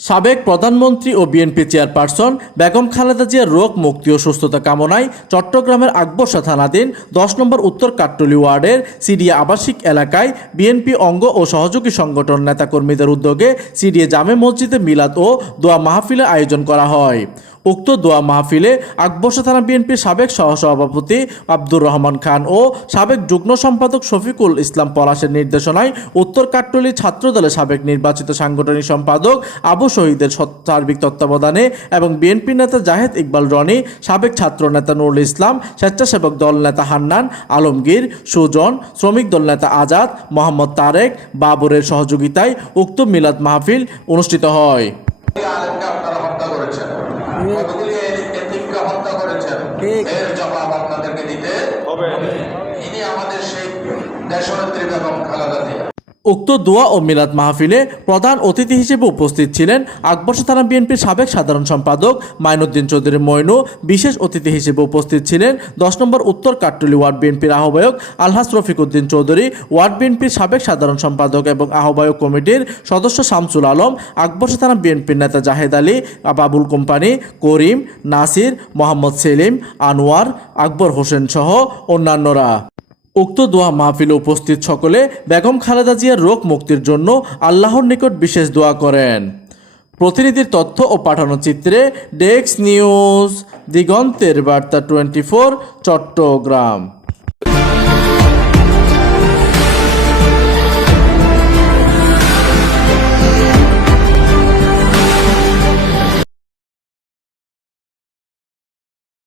সাবেক প্রধানমন্ত্রী ও BNP chairperson Begum Khaleda জিয়ার রোগ মুক্তি ও সুস্থতা কামনায় চট্টগ্রামের আকবরশা থানাধীন ১০ নম্বর উত্তর কাট্টলী ওয়ার্ডের সিডিএ আবাসিক এলাকায় বিএনপি অঙ্গ ও সহযোগী সংগঠন নেতাকর্মীদের উদ্যোগে সিডিএ জামে মসজিদে মিলাদ ও দোয়া মাহফিলের আয়োজন করা হয়। উক্ত দোয়া মাহফিলে আকবরশা থানা বিএনপির সাবেক সহসভাপতি আব্দুর রহমান খান ও সাবেক যুগ্ম সম্পাদক শফিকুল ইসলাম পলাশের নির্দেশনায় উত্তর কাট্টলী ছাত্রদলের সাবেক নির্বাচিত সাংগঠনিক সম্পাদক আবু শহীদের সার্বিক তত্ত্বাবধানে এবং বিএনপি নেতা জাহেদ ইকবাল রনি, সাবেক ছাত্র নেতা নুরুল ইসলাম, স্বেচ্ছাসেবক দল নেতা হান্নান আলমগীর, সুজন, শ্রমিক দল নেতা আজাদ, মোহাম্মদ তারেক, বাবরের সহযোগিতায় উক্ত মিলাদ মাহফিল অনুষ্ঠিত হয়। কতগুলি এতিমকে হত্যা করেছেন, এর জবাব আপনাদেরকে দিতে হবে। ইনি আমাদের সেই দেশনেত্রী বেগম খালেদা জিয়া। উক্ত দোয়া ও মিলাদ মাহফিলে প্রধান অতিথি হিসেবে উপস্থিত ছিলেন আকবরশা থানা বিএনপির সাবেক সাধারণ সম্পাদক মাইনুদ্দিন চৌধুরী মইনু। বিশেষ অতিথি হিসেবে উপস্থিত ছিলেন ১০ নম্বর উত্তর কাট্টলী ওয়ার্ড বিএনপির আহ্বায়ক আলহাজ রফিকউদ্দিন চৌধুরী, ওয়ার্ড বিএনপির সাবেক সাধারণ সম্পাদক এবং আহ্বায়ক কমিটির সদস্য শামসুল আলম, আকবরশা থানা বিএনপির নেতা জাহেদ আলী, বাবুল কোম্পানি, করিম, নাসির, মোহাম্মদ সেলিম, আনোয়ার, আকবর হোসেন সহ অন্যান্যরা। উক্ত দোয়া মাহফিলে উপস্থিত সকলে বেগম খালেদা জিয়ার রোগ মুক্তির জন্য আল্লাহর নিকট বিশেষ দোয়া করেন। প্রতিনিধির তথ্য ও পাঠানো চিত্রে ডেস্ক নিউজ, দিগন্তের বার্তা 24, চট্টগ্রাম।